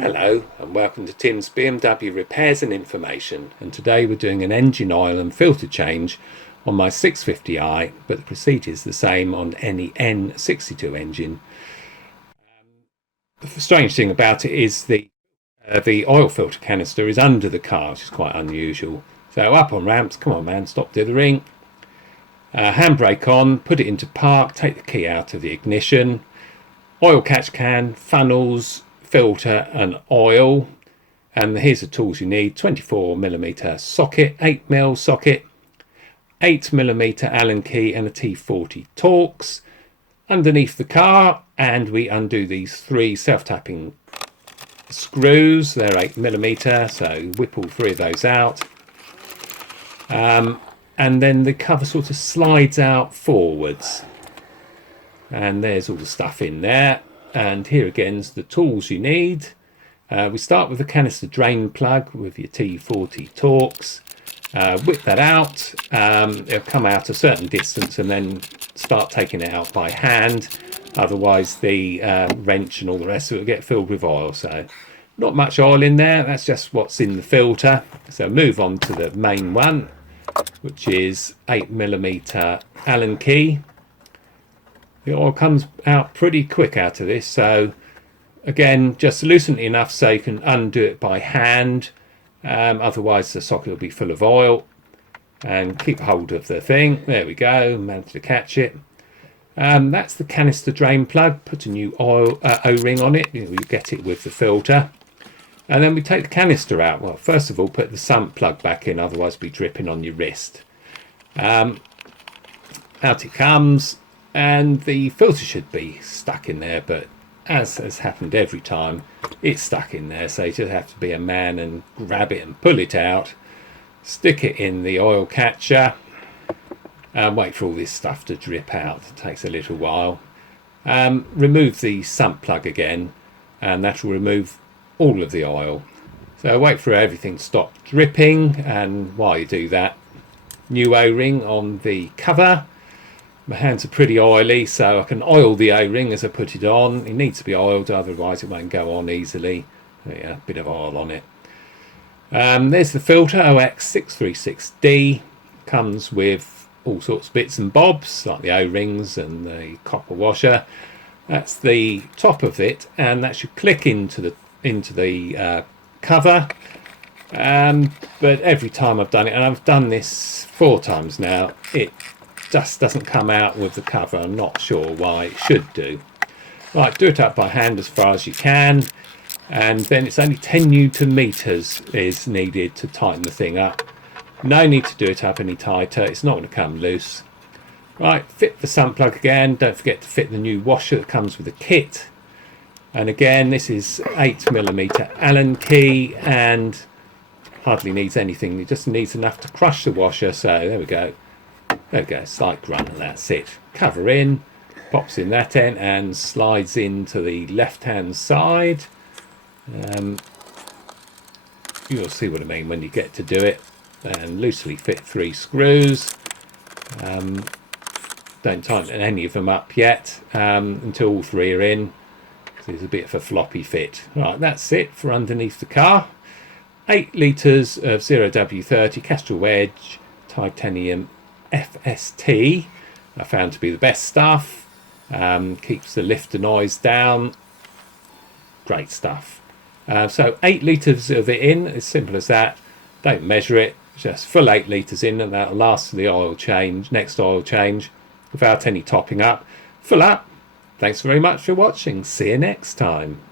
Hello and welcome to Timm's BMW Repairs and Information, and today we're doing an engine oil and filter change on my 650i, but the procedure is the same on any N62 engine. The strange thing about it is the oil filter canister is under the car, which is quite unusual. So up on ramps, come on man, stop dithering. Handbrake on, put it into park, take the key out of the ignition, oil catch can, funnels, filter and oil, and here's the tools you need: 24mm socket, 8mm socket, 8mm Allen key and a T40 Torx underneath the car, and we undo these three self-tapping screws. They're 8mm, so whip all three of those out, and then the cover sort of slides out forwards, and there's all the stuff in there. And here again is the tools you need. We start with the canister drain plug with your T40 Torx. Whip that out. It'll come out a certain distance and then start taking it out by hand. Otherwise the wrench and all the rest of it will get filled with oil. So not much oil in there. That's just what's in the filter. So move on to the main one, which is 8mm Allen key. The oil comes out pretty quick out of this, so again just loosen it enough so you can undo it by hand, otherwise the socket will be full of oil. And keep hold of the thing. There we go, managed to catch it. That's the canister drain plug. Put a new oil O-ring on it. You get it with the filter, and then we take the canister out. Well, first of all, put the sump plug back in, otherwise it'll be dripping on your wrist. Out it comes. And the filter should be stuck in there, but as has happened every time, it's stuck in there. So you just have to be a man and grab it and pull it out, stick it in the oil catcher, and wait for all this stuff to drip out. It takes a little while. Remove the sump plug again, and that will remove all of the oil. So wait for everything to stop dripping, and while you do that, new O-ring on the cover. My hands are pretty oily, so I can oil the O-ring as I put it on. It needs to be oiled, otherwise it won't go on easily. Yeah, a bit of oil on it. There's the filter, E63D. Comes with all sorts of bits and bobs, like the O-rings and the copper washer. That's the top of it, and that should click into the cover. But every time I've done it, and I've done this 4 times now, it just doesn't come out with the cover. I'm not sure why. It should do. Right, do it up by hand as far as you can, and then it's only 10 Newton meters is needed to tighten the thing up. No need to do it up any tighter, it's not going to come loose. Right, fit the sump plug again. Don't forget to fit the new washer that comes with the kit. And again, this is 8mm Allen key, and hardly needs anything. It just needs enough to crush the washer. So there we go. There we go, slight grunt, and that's it. Cover in, pops in that end and slides into the left hand side. You'll see what I mean when you get to do it. And loosely fit 3 screws. Don't tighten any of them up yet until all 3 are in. So it's a bit of a floppy fit. Right, that's it for underneath the car. 8 litres of 0W30 Castrol Wedge titanium FST, I found to be the best stuff. Keeps the lifter noise down. Great stuff. So 8 litres of it in, as simple as that. Don't measure it, just full 8 litres in, and that'll last for the oil change, next oil change, without any topping up. Full up. Thanks very much for watching. See you next time.